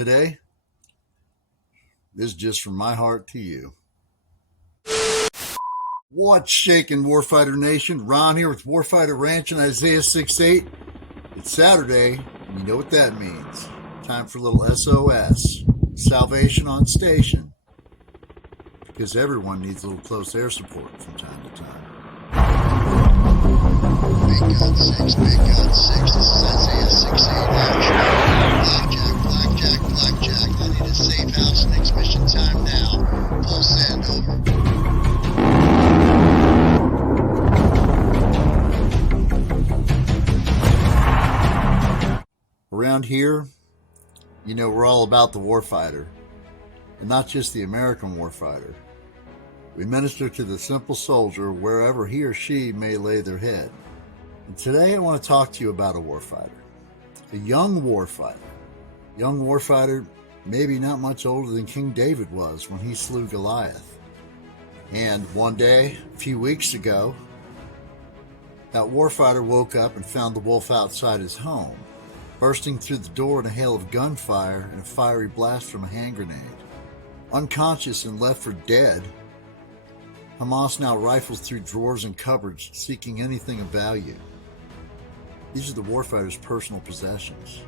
Today, this is just from my heart to you. What's shaking, Warfighter Nation? Ron here with Warfighter Ranch and Isaiah 6:8. It's Saturday, and you know what that means. Time for a little SOS, salvation on station, because everyone needs a little close air support from time to time. Big God 6, this is Isaiah 6:8 action. Blackjack, I need a safe house, next mission time now. Full send, over. Around here, you know, we're all about the warfighter, and not just the American warfighter. We minister to the simple soldier wherever he or she may lay their head. And today I want to talk to you about a warfighter, a young warfighter. Young warfighter, maybe not much older than King David was when he slew Goliath. And one day, a few weeks ago, that warfighter woke up and found the wolf outside his home, bursting through the door in a hail of gunfire and a fiery blast from a hand grenade. Unconscious and left for dead, Hamas now rifles through drawers and cupboards, seeking anything of value. These are the warfighter's personal possessions.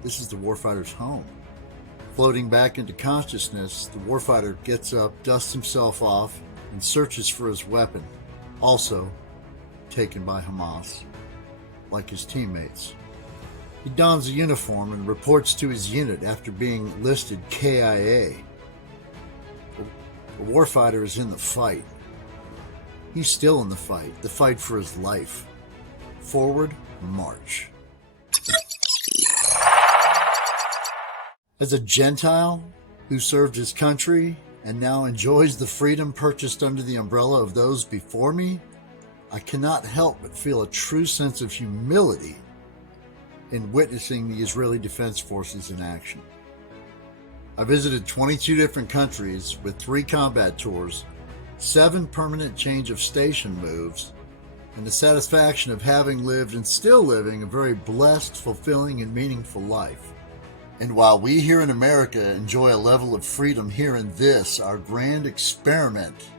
This is the warfighter's home. Floating back into consciousness, the warfighter gets up, dusts himself off, and searches for his weapon, also taken by Hamas, like his teammates. He dons a uniform and reports to his unit after being listed KIA. The warfighter is in the fight. He's still in the fight for his life. Forward march. As a Gentile who served his country and now enjoys the freedom purchased under the umbrella of those before me, I cannot help but feel a true sense of humility in witnessing the Israeli Defense Forces in action. I visited 22 different countries with 3 combat tours, 7 permanent change of station moves, and the satisfaction of having lived and still living a very blessed, fulfilling, and meaningful life. And while we here in America enjoy a level of freedom here in this, our grand experiment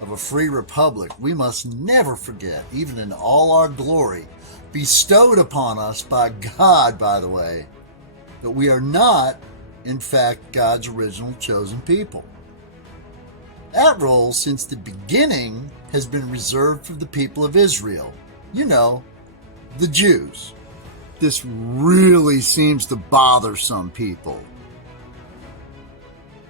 of a free republic, we must never forget, even in all our glory, bestowed upon us by God, by the way, that we are not, in fact, God's original chosen people. That role, since the beginning, has been reserved for the people of Israel. You know, the Jews. This really seems to bother some people.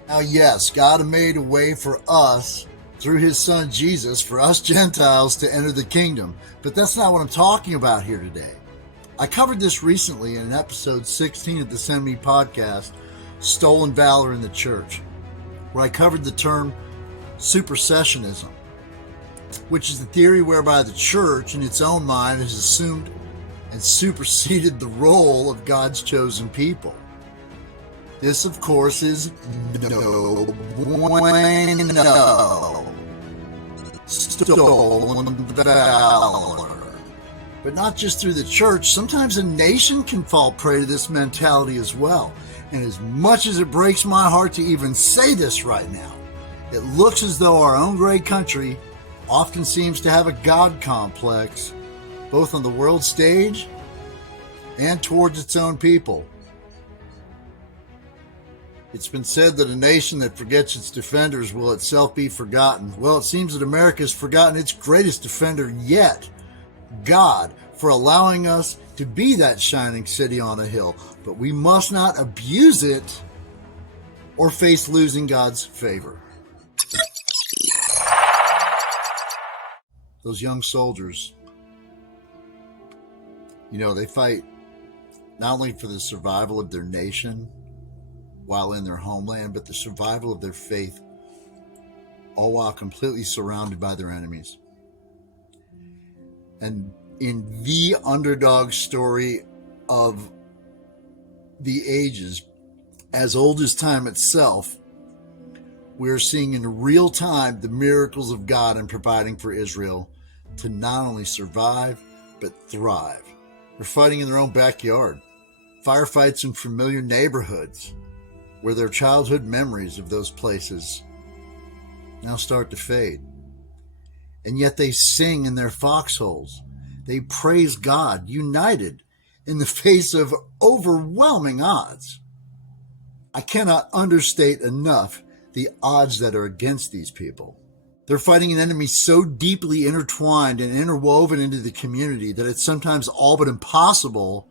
Now, yes, God made a way for us through his son Jesus, for us Gentiles to enter the kingdom. But that's not what I'm talking about here today. I covered this recently in episode 16 of the Send Me podcast, Stolen Valor in the Church, where I covered the term supersessionism, which is the theory whereby the church in its own mind has assumed and superseded the role of God's chosen people. This, of course, is no stolen valor. But not just through the church, sometimes a nation can fall prey to this mentality as well. And as much as it breaks my heart to even say this right now, it looks as though our own great country often seems to have a God complex, both on the world stage and towards its own people. It's been said that a nation that forgets its defenders will itself be forgotten. Well, it seems that America has forgotten its greatest defender yet, God, for allowing us to be that shining city on a hill. But we must not abuse it or face losing God's favor. Those young soldiers, you know, they fight not only for the survival of their nation while in their homeland, but the survival of their faith, all while completely surrounded by their enemies. And in the underdog story of the ages, as old as time itself, we are seeing in real time the miracles of God in providing for Israel to not only survive, but thrive. They're fighting in their own backyard. Firefights in familiar neighborhoods where their childhood memories of those places now start to fade. And yet they sing in their foxholes. They praise God, united in the face of overwhelming odds. I cannot understate enough the odds that are against these people. They're fighting an enemy so deeply intertwined and interwoven into the community that it's sometimes all but impossible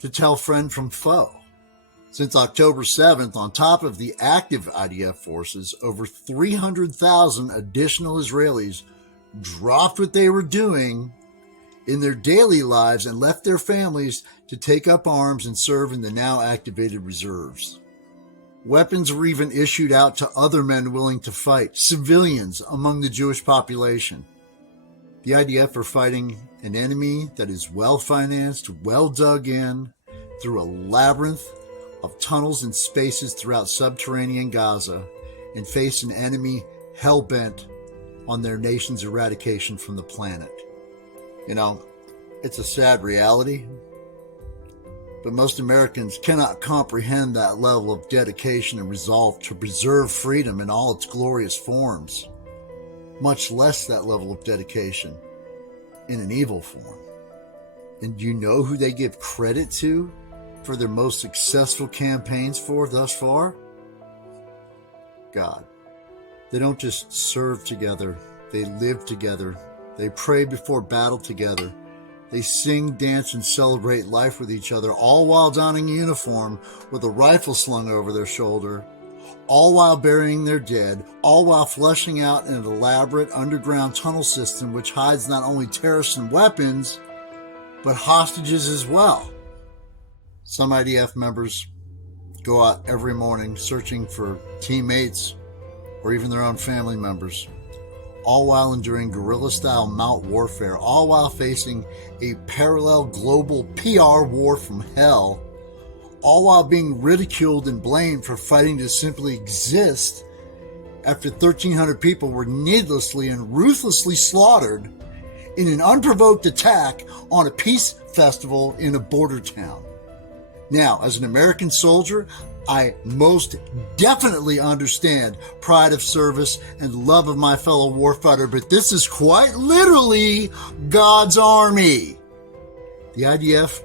to tell friend from foe. Since October 7th, on top of the active IDF forces, over 300,000 additional Israelis dropped what they were doing in their daily lives and left their families to take up arms and serve in the now activated reserves. Weapons were even issued out to other men willing to fight, civilians among the Jewish population. The IDF are fighting an enemy that is well-financed, well dug in through a labyrinth of tunnels and spaces throughout subterranean Gaza, and face an enemy hell-bent on their nation's eradication from the planet. You know, it's a sad reality, but most Americans cannot comprehend that level of dedication and resolve to preserve freedom in all its glorious forms, much less that level of dedication in an evil form. And do you know who they give credit to for their most successful campaigns for thus far? God. They don't just serve together, they live together. They pray before battle together. They sing, dance, and celebrate life with each other, all while donning a uniform with a rifle slung over their shoulder, all while burying their dead, all while fleshing out an elaborate underground tunnel system which hides not only terrorists and weapons, but hostages as well. Some IDF members go out every morning searching for teammates or even their own family members, all while enduring guerrilla-style mount warfare, all while facing a parallel global PR war from hell, all while being ridiculed and blamed for fighting to simply exist after 1,300 people were needlessly and ruthlessly slaughtered in an unprovoked attack on a peace festival in a border town. Now, as an American soldier, I most definitely understand pride of service and love of my fellow warfighter, but this is quite literally God's army. The IDF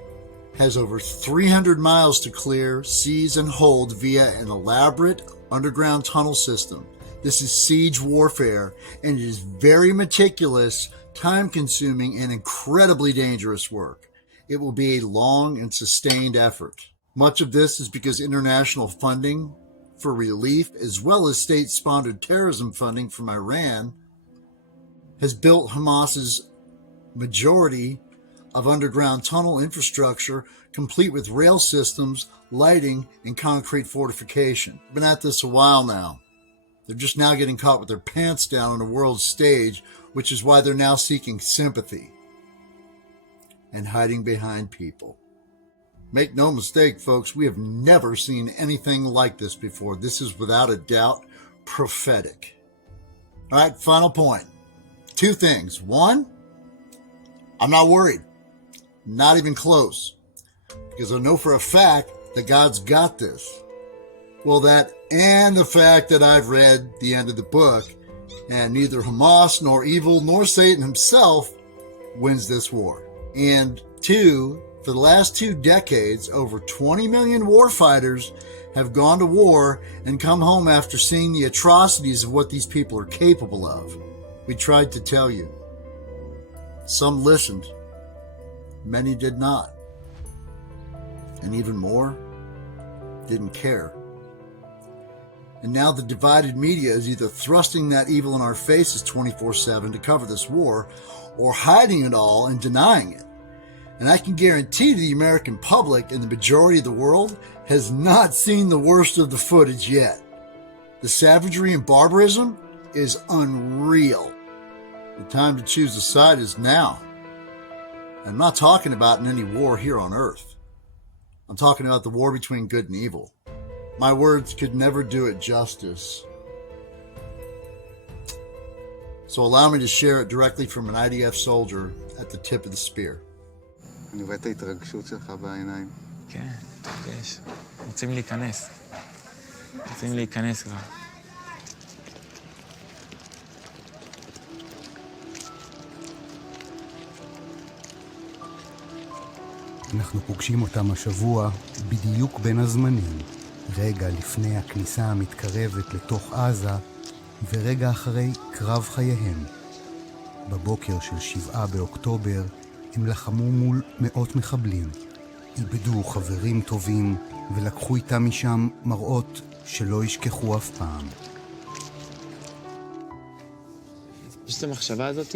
has over 300 miles to clear, seize, and hold via an elaborate underground tunnel system. This is siege warfare, and it is very meticulous, time-consuming, and incredibly dangerous work. It will be a long and sustained effort. Much of this is because international funding for relief, as well as state-sponsored terrorism funding from Iran, has built Hamas's majority of underground tunnel infrastructure, complete with rail systems, lighting, and concrete fortification. Been at this a while now. They're just now getting caught with their pants down on the world stage, which is why they're now seeking sympathy and hiding behind people. Make no mistake, folks, we have never seen anything like this before. This is without a doubt prophetic. All right, final point. Two things. One, I'm not worried. Not even close. Because I know for a fact that God's got this. Well, that and the fact that I've read the end of the book, and neither Hamas nor evil nor Satan himself wins this war. And two, for the last 2 decades, over 20 million warfighters have gone to war and come home after seeing the atrocities of what these people are capable of. We tried to tell you. Some listened. Many did not. And even more, didn't care. And now the divided media is either thrusting that evil in our faces 24/7 to cover this war, or hiding it all and denying it. And I can guarantee to the American public and the majority of the world has not seen the worst of the footage yet. The savagery and barbarism is unreal. The time to choose a side is now. I'm not talking about in any war here on earth. I'm talking about the war between good and evil. My words could never do it justice. So allow me to share it directly from an IDF soldier at the tip of the spear. אני רואה את ההתרגשות שלך בעיניים. כן, יש. רוצים להיכנס. רוצים להיכנס כבר. אנחנו פוגשים אותם השבוע בדיוק בין הזמנים, רגע לפני הכניסה המתקרבת לתוך עזה, ורגע אחרי קרב חייהם. בבוקר של 7 באוקטובר הם לחמו מול מאות מחבלים, איבדו חברים טובים ולקחו איתם משם מראות שלא ישכחו אף פעם. פשוט המחשבה הזאת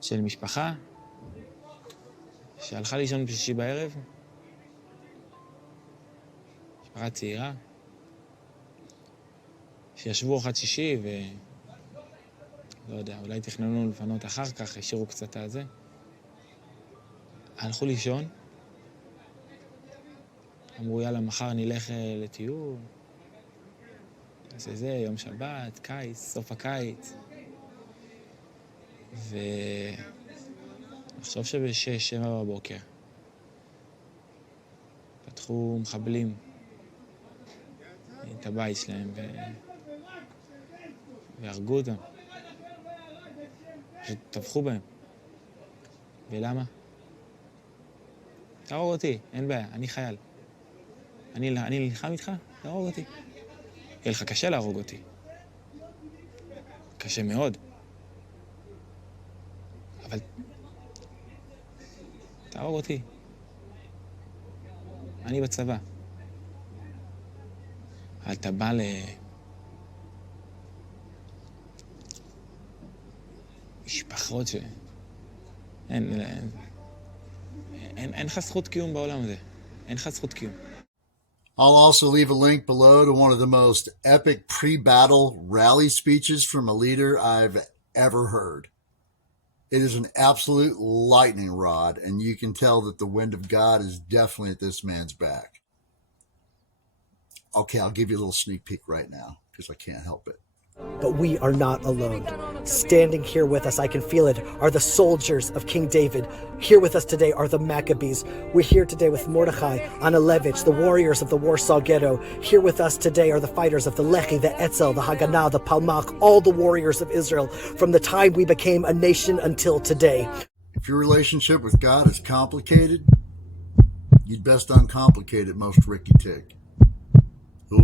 של משפחה שהלכה לישון בשישי בערב, משפחה צעירה, שישבו ארוחת שישי לא יודע, אולי תכננו לפנות אחר כך, השאירו קצת על זה. הלכו לישון, אמרו יאללה מחר נלך לטיול, זה יום שבת, קיץ, סוף הקיץ. נחשוב שב-6-7 בבוקר פתחו מחבלים את הבית שלהם והרגו אותם. פשוט טבחו בהם. ולמה? תהרוג אותי, אין בעיה, אני חייל. אני נלחם איתך, תהרוג אותי. יהיה לך קשה להרוג אותי. קשה מאוד. אבל תהרוג אותי. אני בצבא. אבל אתה בא משפחות אין לך זכות קיום בעולם הזה. אין לך זכות קיום. I'll also leave a link below to one of the most epic pre-battle rally speeches from a leader I've ever heard. It is an absolute lightning rod, and you can tell that the wind of God is definitely at this man's back. Okay, I'll give you a little sneak peek right now, because I can't help it. But we are not alone. Standing here with us, I can feel it, are the soldiers of King David. Here with us today are the Maccabees. We're here today with Mordechai, Analevich, the warriors of the Warsaw Ghetto. Here with us today are the fighters of the Lehi, the Etzel, the Haganah, the Palmach, all the warriors of Israel from the time we became a nation until today. If your relationship with God is complicated, you'd best uncomplicate it, most Ricky Tick. Who?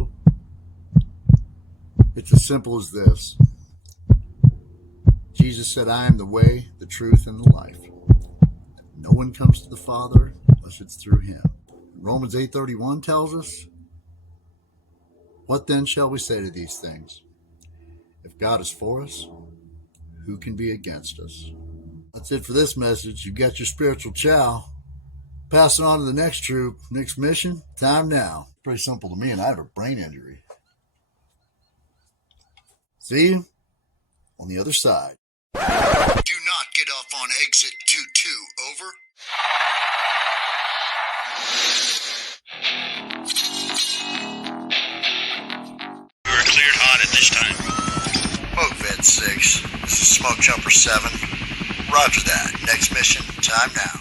It's as simple as this. Jesus said, I am the way, the truth, and the life. No one comes to the Father unless it's through him. Romans 8:31 tells us, what then shall we say to these things? If God is for us, who can be against us? That's it for this message. You got your spiritual chow. Pass it on to the next troop, next mission, time now. Pretty simple to me, and I have a brain injury. See you on the other side. Do not get off on exit 22, over. You're cleared hot at this time. Smoke Vet 6, this is Smoke Jumper 7. Roger that. Next mission, time now.